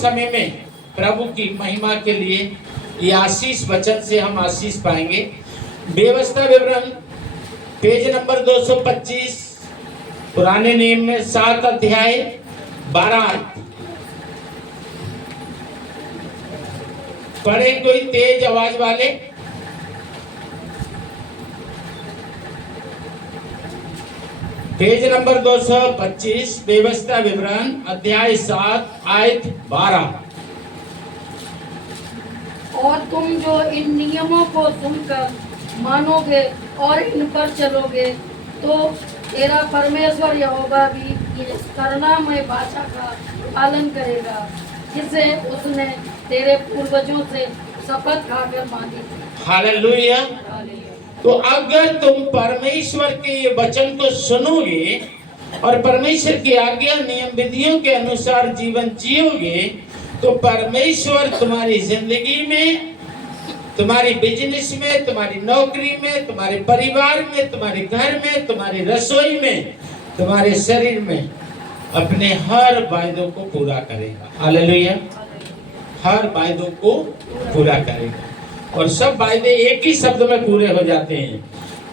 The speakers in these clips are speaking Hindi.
समय में प्रभु की महिमा के लिए ये आशीष वचन से हम आशीष पाएंगे। व्यवस्था विवरण पेज नंबर 225, पुराने नियम में 7 अध्याय 12 पढ़े कोई तेज आवाज वाले। पेज नंबर 225, व्यवस्था विवरण अध्याय 7 आयत 12। और तुम जो इन नियमों को सुनकर मानोगे और इन पर चलोगे तो तेरा परमेश्वर यहोवा भी ये करुणामय भाषा का पालन करेगा जिसे उसने तेरे पूर्वजों से शपथ खाकर मानी थी। हालेलुया। तो अगर तुम परमेश्वर के ये वचन को सुनोगे और परमेश्वर की आज्ञा नियम विधियों के अनुसार जीवन जियोगे तो परमेश्वर तुम्हारी जिंदगी में, तुम्हारी बिजनेस में, तुम्हारी नौकरी में, तुम्हारे परिवार में, तुम्हारे घर में, तुम्हारी रसोई में, तुम्हारे शरीर में अपने हर वायदों को पूरा करेगा। हालेलुया। हर वायदों को पूरा करेगा और सब वायदे एक ही शब्द में पूरे हो जाते हैं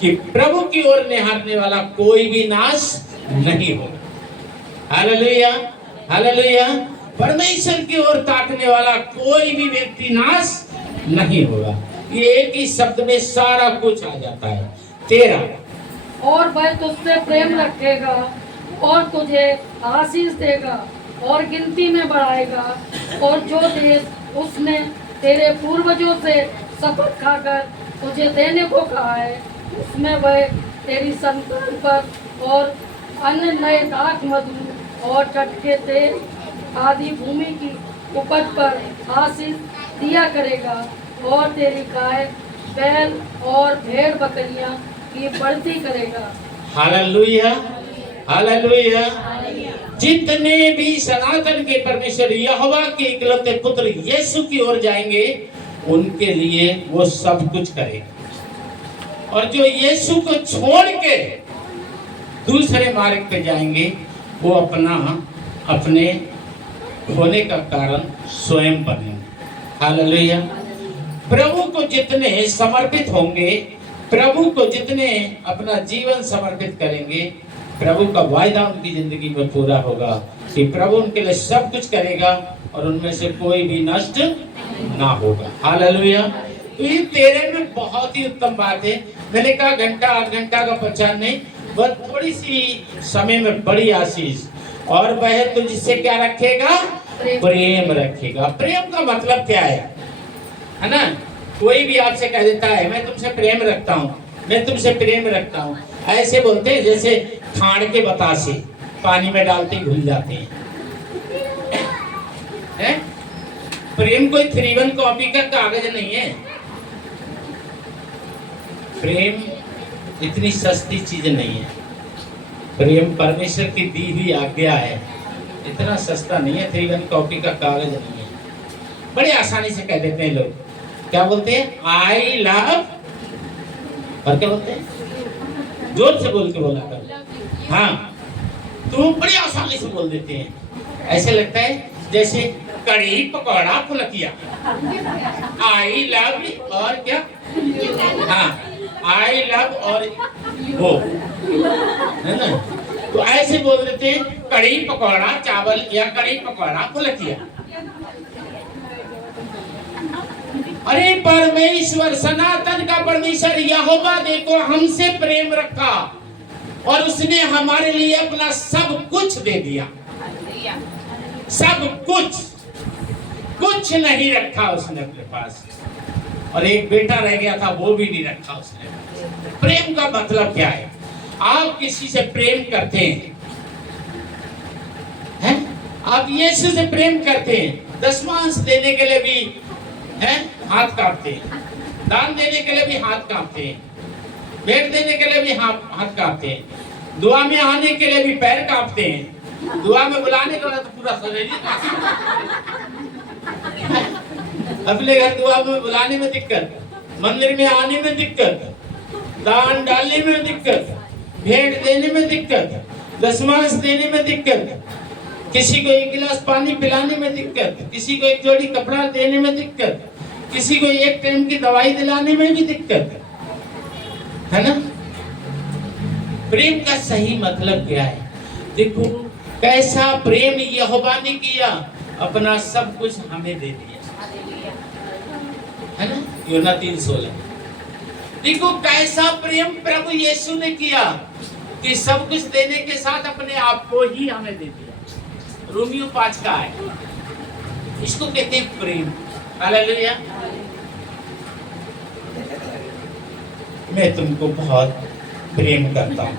कि प्रभु की ओर निहारने वाला कोई भी नाश नहीं होगा। हालेलुया। हालेलुया। परमेश्वर की ओर ताकने वाला कोई भी व्यक्ति नाश नहीं होगा। ये एक ही शब्द में सारा कुछ आ जाता है। 13 और वह तुझसे प्रेम रखेगा और तुझे आशीष देगा और गिनती में बढ़ाएगा और जो देश उसने तेरे पूर्वजों से शपथ खाकर तुझे देने को कहा है उसमें वह तेरी संतान पर और अन्य नए दाख मधु और टटके तेल आदि भूमि की उपज पर आशीष दिया करेगा और तेरी गाय बैल और भेड़ बकरियां की बढ़ती करेगा। हालेलुया। हालेलुया। जितने भी सनातन के परमेश्वर यहोवा के इकलौते पुत्र यीशु की ओर जाएंगे उनके लिए वो सब कुछ करेगा और जो यीशु को छोड़ के दूसरे मार्ग पे जाएंगे वो अपने होने का कारण स्वयं बनेंगे। हालेलुया। प्रभु को जितने समर्पित होंगे, प्रभु को जितने अपना जीवन समर्पित करेंगे, प्रभु का वायदा उनकी जिंदगी में पूरा होगा कि प्रभु उनके लिए सब कुछ करेगा और उनमें से कोई भी नष्ट ना होगा। हालेलुया। तो ये 13 में बहुत ही उत्तम बात है। मैंने कहा घंटा आध घंटा का प्रचार नहीं, बस थोड़ी सी समय में बड़ी आशीष। और वह तुझसे क्या रखेगा? प्रेम रखेगा। प्रेम का मतलब क्या है ना? कोई भी आपसे कह देता है मैं तुमसे प्रेम रखता हूँ, मैं तुमसे प्रेम रखता हूँ, ऐसे बोलते हैं जैसे खाड़ के बतासे पानी में डालते ही घुल जाते हैं। प्रेम कोई 3-1 कॉपी का कागज नहीं है। प्रेम इतनी सस्ती चीज नहीं है। प्रेम परमेश्वर की दी हुई आज्ञा है, इतना सस्ता नहीं है, 3-1 कॉपी का कागज नहीं है। बड़े आसानी से कह देते हैं लोग, क्या बोलते हैं? आई लव, और क्या बोलते हैं? जोर से बोल के बोला कर। हाँ, तो बड़ी आसानी से बोल देते हैं। ऐसे लगता है जैसे कड़ी पकौड़ा फुलकिया। आई लव और क्या? हाँ, आई लव और वो, है ना? तो ऐसे बोल देते हैं कड़ी पकौड़ा चावल या कड़ी पकौड़ा फुलकिया। अरे परमेश्वर, सनातन का परमेश्वर यहोवा देखो हमसे प्रेम रखा और उसने हमारे लिए अपना सब कुछ दे दिया। सब कुछ, कुछ नहीं रखा उसने अपने पास। और एक बेटा रह गया था, वो भी नहीं रखा उसने। प्रेम का मतलब क्या है? आप किसी से प्रेम करते हैं? आप यीशु से प्रेम करते हैं, दशमांश देने के लिए भी हाथ कांपते हैं, दान देने के लिए भी हाथ कांपते हैं, भेंट देने के लिए भी हाथ कांपते हैं, दुआ में आने के लिए भी पैर कांपते हैं, दुआ में बुलाने के बाद तो पूरा शरीर ही अपने घर दुआ में बुलाने में दिक्कत, मंदिर में आने में दिक्कत, दान डालने में दिक्कत, भेंट देने में दिक्कत, दशमांश देने में दिक्कत, किसी को एक गिलास पानी पिलाने में दिक्कत, किसी को एक जोड़ी कपड़ा देने में दिक्कत, किसी को एक टाइम की दवाई दिलाने में भी दिक्कत है ना। प्रेम का सही मतलब क्या है? देखो कैसा प्रेम यहोवा ने किया, अपना सब कुछ हमें दे दिया, है ना। यूहन्ना 3:16। देखो कैसा प्रेम प्रभु यीशु ने किया कि सब कुछ देने के साथ अपने आप को ही हमें दे दिया। रोमियो 5 का है, इसको कहते हैं प्रेम। हालेलुया। मैं तुमको बहुत प्रेम करता हूँ।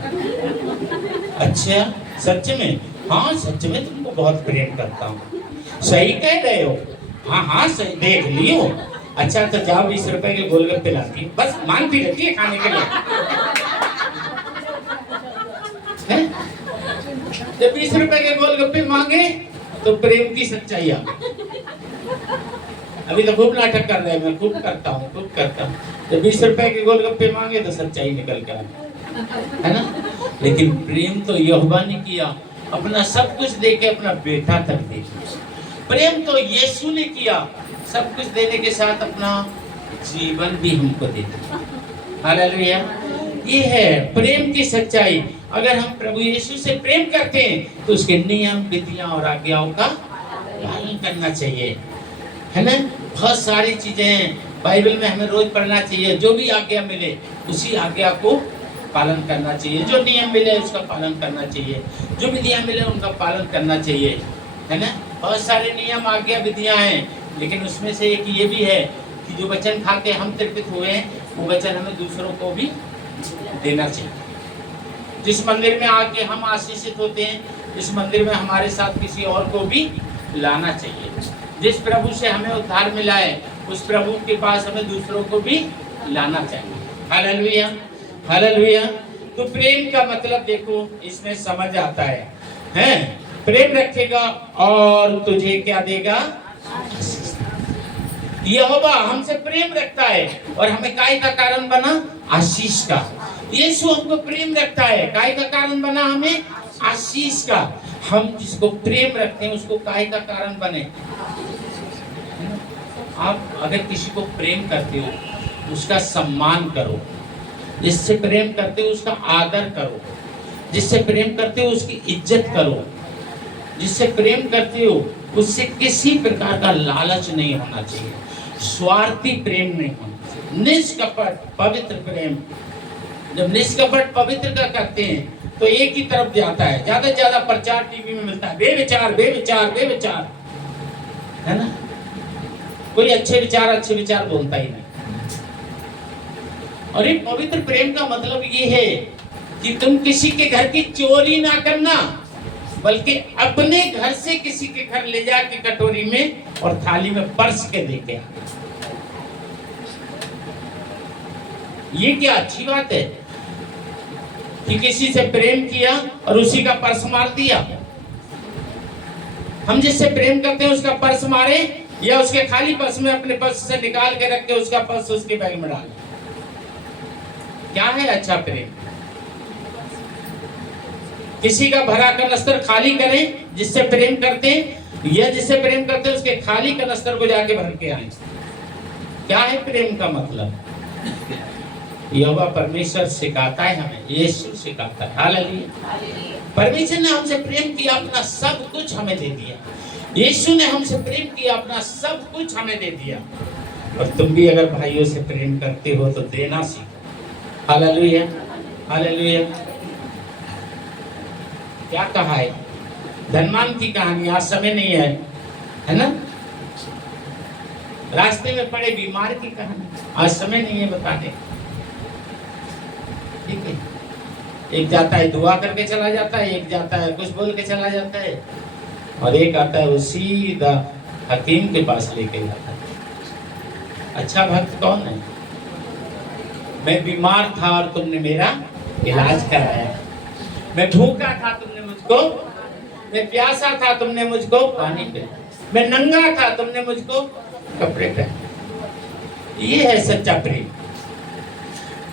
अच्छा सच में? हाँ सच में तुमको बहुत प्रेम करता हूँ। सही कह रहे हो? हाँ हाँ सही, देख लियो। अच्छा तो जाओ 20 रुपए के गोलगप्पे लाती, बस मांगती रहती है खाने के लिए। जब 20 रुपए के गोलगप्पे मांगे तो प्रेम की सच्चाई आ गई। अभी तो खूब नाटक कर रहे हैं, मैं खूब करता हूँ। जब 20 रुपए के गोलगप्पे मांगे तो सच्चाई निकल कर आ, है ना। लेकिन प्रेम तो यहोवा ने किया, अपना सब कुछ देके अपना बेटा तक दे दिया। प्रेम तो यीशु ने किया, सब कुछ देने के साथ अपना जीवन भी हमको दे दिया। हालेलुया। ये है प्रेम की सच्चाई। अगर हम प्रभु यीशु से प्रेम करते हैं तो उसके नियम विधियां और आज्ञाओं का पालन करना चाहिए, है ना। बहुत सारी चीजें बाइबल में हमें रोज पढ़ना चाहिए। जो भी आज्ञा मिले उसी आज्ञा को पालन करना चाहिए, जो नियम मिले उसका पालन करना चाहिए, जो विधियां मिले उनका पालन करना चाहिए, है ना। बहुत सारे नियम आज्ञा विधियां हैं, लेकिन उसमें से एक ये भी है कि जो वचन खा के हम तृप्त हुए हैं वो वचन हमें दूसरों को भी देना चाहिए। जिस मंदिर में आके हम आशीषित होते हैं, इस मंदिर में हमारे साथ किसी और को भी लाना चाहिए। जिस प्रभु से हमें उद्धार मिला है उस प्रभु के पास हमें दूसरों को भी लाना चाहिए। Hallelujah, hallelujah. तो प्रेम का मतलब देखो इसमें समझ आता है, हैं? प्रेम रखेगा और तुझे क्या देगा? यहोवा हमसे प्रेम रखता है और हमें काय का कारण बना? आशीष का। यीशु हमको प्रेम रखता है, काय का कारण बना? हमें आशीष का। हम जिसको प्रेम रखते हैं उसको काय का कारण बने। आप अगर किसी को प्रेम करते हो उसका सम्मान करो, जिससे प्रेम करते हो उसका आदर करो, जिससे प्रेम करते हो उसकी इज्जत करो, जिससे प्रेम करते हो उससे किसी प्रकार का लालच नहीं होना चाहिए, स्वार्थी प्रेम नहीं होना चाहिए, निष्कपट पवित्र प्रेम। जब निष्कपट पवित्र का करते हैं तो एक ही तरफ जाता है, ज्यादा से ज्यादा प्रचार टीवी में मिलता है, बेविचार बेविचार बेविचार, है ना। कोई अच्छे विचार बोलता ही नहीं। और एक पवित्र प्रेम का मतलब ये है कि तुम किसी के घर की चोरी ना करना, बल्कि अपने घर से किसी के घर ले जाके कटोरी में और थाली में परस के देके आना। ये क्या अच्छी बात है कि किसी से प्रेम किया और उसी का पर्स मार दिया। हम जिससे प्रेम करते हैं उसका पर्स मारे या उसके खाली पर्स में अपने पर्स से निकाल के रख के उसका पर्स उसके बैग में डालें। क्या है अच्छा प्रेम? किसी का भरा कनस्तर खाली करें जिससे प्रेम करते हैं, या जिससे प्रेम करते हैं उसके खाली कनस्तर को जाके भर के आए। क्या है प्रेम का मतलब? यहोवा परमेश्वर सिखाता है हमें, यीशु सिखाता है। हालेलुया। परमेश्वर ने हमसे प्रेम किया, अपना सब कुछ हमें दे दिया। यीशु ने हमसे प्रेम किया, अपना सब कुछ हमें दे दिया। और तुम भी अगर भाइयों से प्रेम करते हो तो देना सीखो। Hallelujah, hallelujah. क्या कहा है? धनवान की कहानी, आज समय नहीं है ना। रास्ते में पड़े बीमार की कहानी, आज समय नहीं है बताने। ठीक है, एक जाता है दुआ करके चला जाता है, एक जाता है कुछ बोल के चला जाता है, और एक आता है वो सीधा हकीम के पास लेके जाता है। अच्छा भक्त कौन है? मैं बीमार था और तुमने मेरा इलाज कराया, मैं भूखा था तुमने मुझको, मैं प्यासा था तुमने मुझको पानी पिलाया, मैं नंगा था तुमने मुझको कपड़े पहनाए। ये है सच्चा प्रेम।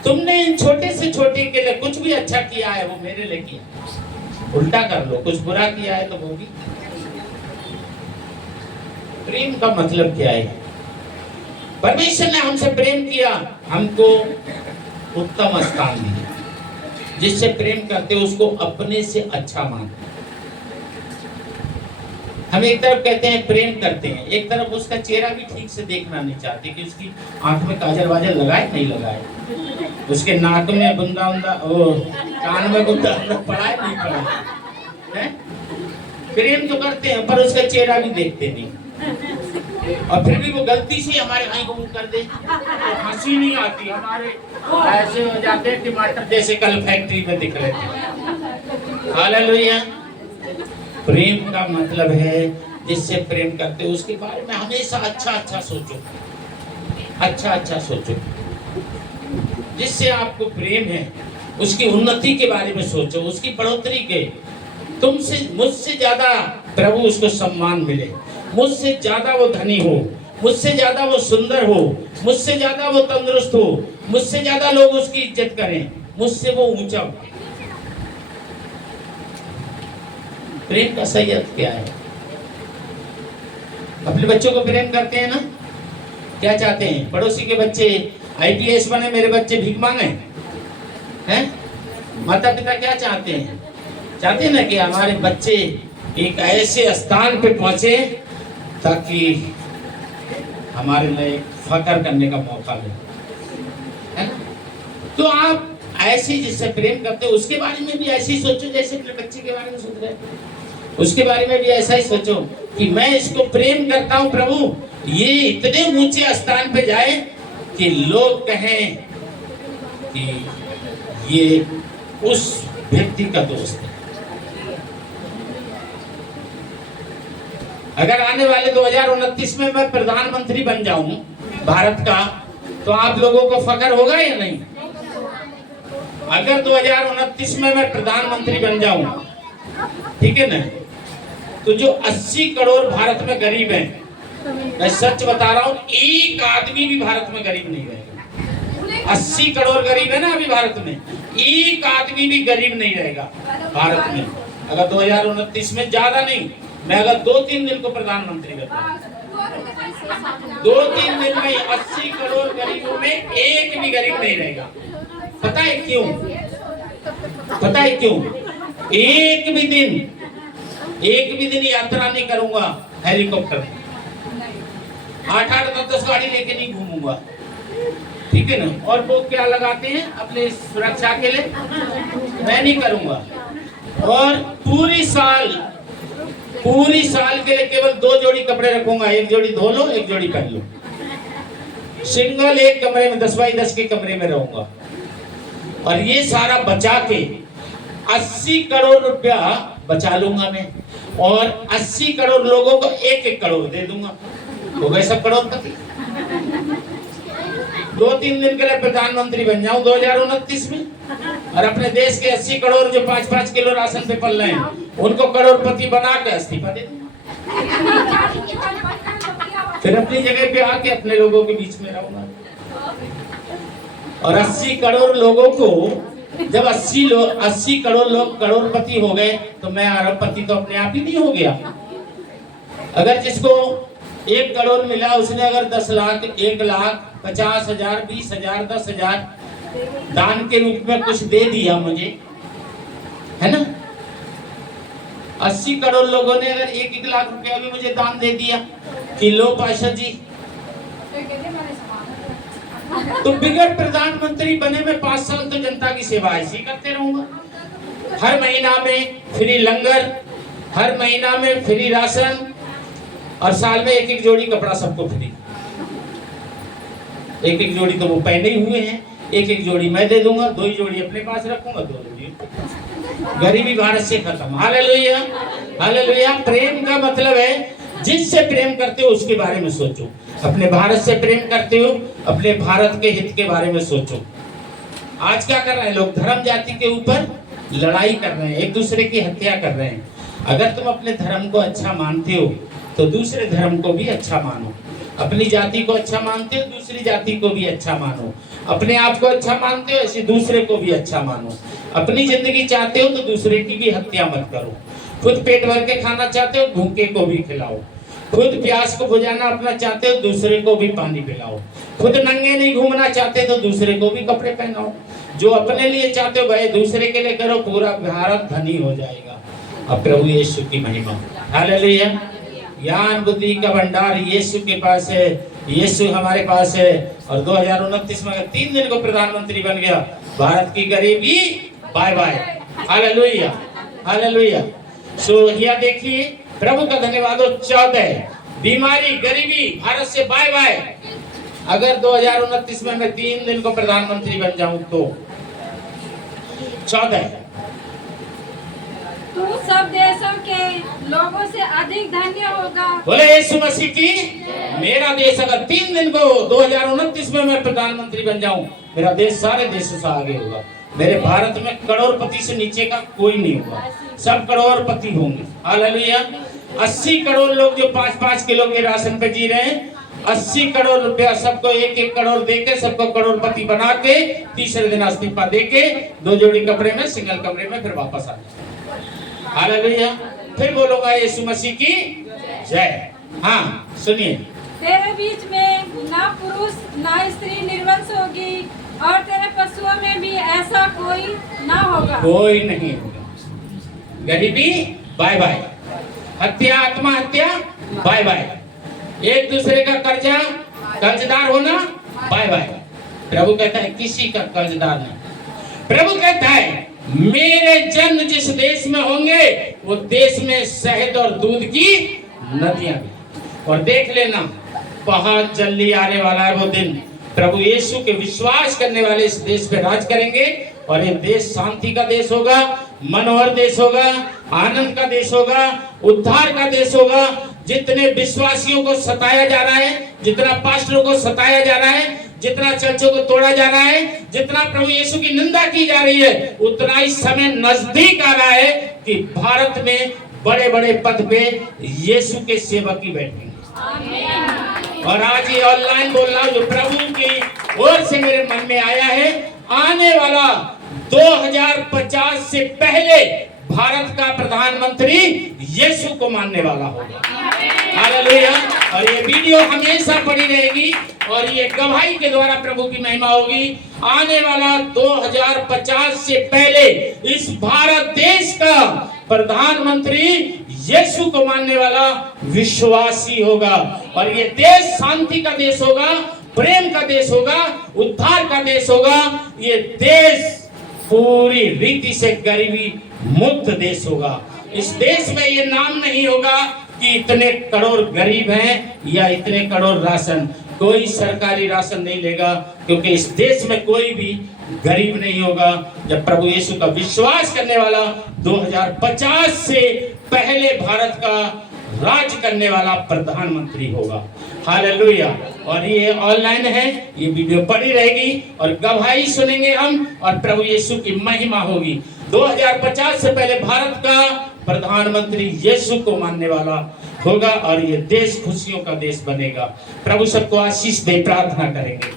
तुमने इन छोटे से छोटे के लिए कुछ भी अच्छा किया है वो मेरे लिए किया। उल्टा कर लो, कुछ बुरा किया है तो वो भी प्रेम का मतलब क्या है? परमेश्वर ने हमसे प्रेम किया, हमको उत्तम स्थान दिया। जिससे प्रेम करते हो उसको अपने से अच्छा मानते। हम एक तरफ कहते हैं प्रेम करते हैं, एक तरफ उसका चेहरा भी ठीक से देखना नहीं चाहते कि उसकी आंख में काजल वाजल लगाए नहीं लगाए, उसके नाक में बुंदा उंदा, कान में बुंदा पड़ा है नहीं पड़ा है। प्रेम तो करते हैं पर उसका चेहरा भी देखते नहीं, और फिर भी वो गलती से हमारे आई को मुंह कर दे तो हंसी नहीं आती, हमारे ऐसे हो जाते हैं टमाटर जैसे कल फैक्ट्री में दिख रहे थे। हालेलुया। प्रेम का मतलब है जिससे प्रेम करते हो उसके बारे में हमेशा अच्छा अच्छा सोचो, अच्छा अच्छा सोचो। जिससे आपको प्रेम है उसकी उन्नति के बारे में सोचो, उसकी बढ़ोतरी के, तुमसे मुझसे ज्यादा प्रभु उसको सम्मान मिले, मुझसे ज्यादा वो धनी हो, मुझसे ज्यादा वो सुंदर हो, मुझसे ज्यादा वो तंदुरुस्त हो, मुझसे ज्यादा लोग उसकी इज्जत करें, मुझसे वो ऊंचा हो। प्रेम का सही अर्थ क्या है? अपने बच्चों को प्रेम करते हैं ना? क्या चाहते हैं? पड़ोसी के बच्चे IPS बने, मेरे बच्चे भीख मांगे हैं? माता पिता क्या चाहते हैं? चाहते हैं ना कि हमारे बच्चे एक ऐसे स्थान पे पहुंचे ताकि हमारे लिए फख्र करने का मौका मिले, है ना? तो आप ऐसे जिससे प्रेम करते हो उसके बारे में भी ऐसे ही सोचो जैसे अपने बच्चे के बारे में सोच रहे हैं। उसके बारे में भी ऐसा ही सोचो कि मैं इसको प्रेम करता हूं प्रभु, ये इतने ऊंचे स्थान पे जाए कि लोग कहें कि ये उस व्यक्ति का दोस्त है। अगर आने वाले 2029 में मैं प्रधानमंत्री बन जाऊं भारत का, तो आप लोगों को फख्र होगा या नहीं? अगर 2029 में मैं प्रधानमंत्री बन जाऊं, ठीक है ना, तो जो 80 करोड़ भारत में गरीब हैं, मैं सच बता रहा हूं, एक आदमी भी भारत में गरीब नहीं रहेगा। 80 करोड़ गरीब है ना अभी भारत में, एक आदमी भी गरीब नहीं रहेगा भारत में। अगर 2029 में, ज्यादा नहीं, मैं अगर 2-3 दिन को प्रधानमंत्री करता, 2-3 दिन में 80 करोड़ गरीबों में एक भी गरीब नहीं रहेगा। पता है क्यों? पता है क्यों? एक भी दिन यात्रा नहीं करूंगा हेलीकॉप्टर में, 8-8 10-10 गाड़ी लेके नहीं घूमूंगा, ठीक है ना? और वो क्या लगाते हैं अपने सुरक्षा के लिए, मैं नहीं करूंगा। और पूरी साल के लिए केवल 2 जोड़ी कपड़े रखूंगा, एक जोड़ी धो लो, एक जोड़ी पहन लो। सिंगल एक कमरे में 10 बाई 10 के कमरे में रहूंगा, और ये सारा बचा के 80 करोड़ रुपया बचा लूंगा मैं, और 80 करोड़ लोगों को 1-1 करोड़ दे दूंगा, हो गए सब करोड़पति। 2-3 दिन के लिए प्रधानमंत्री बन जाऊं 2029 में, और अपने देश के 80 करोड़ जो 5-5 किलो राशन पे पल रहे हैं उनको करोड़पति बना के इस्तीफा दे दूंगा, फिर अपनी जगह पे आके अपने लोगों के बीच में रहूंगा। और 80 करोड़ लोगों को जब 80 करोड़ लोग करोड़पति हो गए, तो मैं अरबपति तो अपने आप ही नहीं हो गया। अगर जिसको 1 करोड़ मिला, उसने अगर 10 लाख, 1 लाख, 50,000, 20,000, 10,000 दान के रूप में कुछ दे दिया मुझे, है ना? 80 करोड़ लोगों ने अगर 1-1 लाख रुपया भी मुझे दान दे दिया कि लो पाशा जी, तो बिगड़ प्रधानमंत्री बने में 5 साल तो जनता की सेवा ऐसी करते रहूंगा। हर महीना में फ्री लंगर, हर महीना में फ्री राशन, और साल में 1-1 जोड़ी कपड़ा सबको फ्री। 1-1 जोड़ी तो वो पहने ही हुए हैं, 1-1 जोड़ी मैं दे दूंगा, 2 ही जोड़ी अपने पास रखूंगा, 2 जोड़ी। गरीबी भारत से खत्म। Hallelujah, hallelujah. प्रेम का मतलब है जिससे प्रेम करते हो उसके बारे में सोचो। अपने भारत से प्रेम करते हो, अपने भारत के हित के बारे में सोचो। आज क्या कर रहे हैं लोग? धर्म जाति के ऊपर लड़ाई कर रहे हैं, एक दूसरे की हत्या कर रहे हैं। अगर तुम अपने धर्म को अच्छा मानते हो तो दूसरे धर्म को भी अच्छा मानो। अपनी जाति को अच्छा मानते हो, दूसरी जाति को भी अच्छा मानो। अपने आप को अच्छा मानते हो, ऐसे दूसरे को भी अच्छा मानो। अपनी जिंदगी चाहते हो तो दूसरे की भी हत्या मत करो। खुद पेट भर के खाना चाहते हो, भूखे को भी खिलाओ। खुद प्यास को बुझाना अपना चाहते हो, दूसरे को भी पानी पिलाओ। खुद नंगे नहीं घूमना चाहते तो दूसरे को भी कपड़े पहनाओ। जो अपने लिए चाहते हो भाई दूसरे के लिए करो, पूरा भारत धनी हो जाएगा। अब प्रभु यीशु की महिमा, हालेलुया। ज्ञान बुद्धि का भंडार यीशु के पास है, यीशु हमारे पास है। और 2029 में अगर 3 दिन को प्रधानमंत्री बन गया, भारत की गरीबी बाय बाय, हालेलुया हालेलुया। सो यह देखिए प्रभु का धन्यवाद हो। 14 बीमारी गरीबी भारत से बाय बाय। अगर 2029 में मैं 3 दिन को प्रधानमंत्री बन जाऊं तो 14 तू सब देशों के लोगों से अधिक धन्य होगा। बोले यीशु मसीह की। मेरा देश अगर 3 दिन को 2029 में मैं प्रधानमंत्री बन जाऊं, मेरा देश सारे देशों से आगे होगा। मेरे भारत में करोड़पति से नीचे का कोई नहीं होगा, सब करोड़पति होंगे, हालेलुया। 80 करोड़ लोग जो 5-5 किलो के राशन पे जी रहे हैं, 80 करोड़ रुपया सबको 1-1 करोड़ देके सबको करोड़पति बना के तीसरे दिन इस्तीफा देके 2 जोड़ी कपड़े में सिंगल कमरे में फिर वापस आ जाए, हालेलुया। फिर बोलूंगा यीशु मसीह की जय। हाँ सुनिए, तेरे बीच में ना पुरुष ना स्त्री निर्वंश होगी और तेरे पशुओं में भी ऐसा कोई ना होगा। कोई नहीं होगा। गरीबी बाय बाय, हत्या आत्महत्या बाय बाय, एक दूसरे का कर्जा कर्जदार होना बाय बाय। प्रभु कहता है किसी का कर्जदार नहीं। प्रभु कहता है मेरे जन जिस देश में होंगे वो देश में शहद और दूध की नदियां भी। और देख लेना बहुत जल्दी आने वाला है वो दिन, प्रभु यीशु के विश्वास करने वाले इस देश पे राज करेंगे और ये देश शांति का देश होगा, मनोहर देश होगा, आनंद का देश होगा, उद्धार का देश होगा। जितने विश्वासियों को सताया जा रहा है, जितना पास्टरों को सताया जा रहा है, जितना चर्चों को तोड़ा जा रहा है, जितना प्रभु यीशु की निंदा की जा रही है, उतना ही समय नजदीक आ रहा है कि भारत में बड़े बड़े पद पे यीशु के सेवक ही बैठेंगे। और आज ये ऑनलाइन बोल रहा हूं जो प्रभु की ओर से मेरे मन में आया है, आने वाला 2050 से पहले भारत का प्रधानमंत्री यीशु को मानने वाला होगा, हालेलुया। और ये वीडियो हमेशा पड़ी रहेगी और ये गवाही के द्वारा प्रभु की महिमा होगी। आने वाला 2050 से पहले इस भारत देश का प्रधानमंत्री यीशु को मानने वाला विश्वासी होगा और ये देश शांति का देश होगा, प्रेम का देश होगा, उद्धार का देश होगा। ये देश पूरी रीति से गरीबी मुक्त देश होगा। इस देश में ये नाम नहीं होगा कि इतने करोड़ गरीब हैं या इतने करोड़ राशन, कोई सरकारी राशन नहीं लेगा क्योंकि इस देश में कोई भी गरीब नहीं होगा जब प्रभु यीशु का विश्वास करने वाला 2050 से पहले भारत का राज करने वाला प्रधानमंत्री होगा, हालेलुया। और ये ऑनलाइन है, ये वीडियो पड़ी रहेगी और गवाही सुनेंगे हम और प्रभु यीशु की महिमा होगी। 2050 से पहले भारत का प्रधानमंत्री यीशु को मानने वाला होगा और ये देश खुशियों का देश बनेगा। प्रभु सबको आशीष दे, प्रार्थना करेंगे।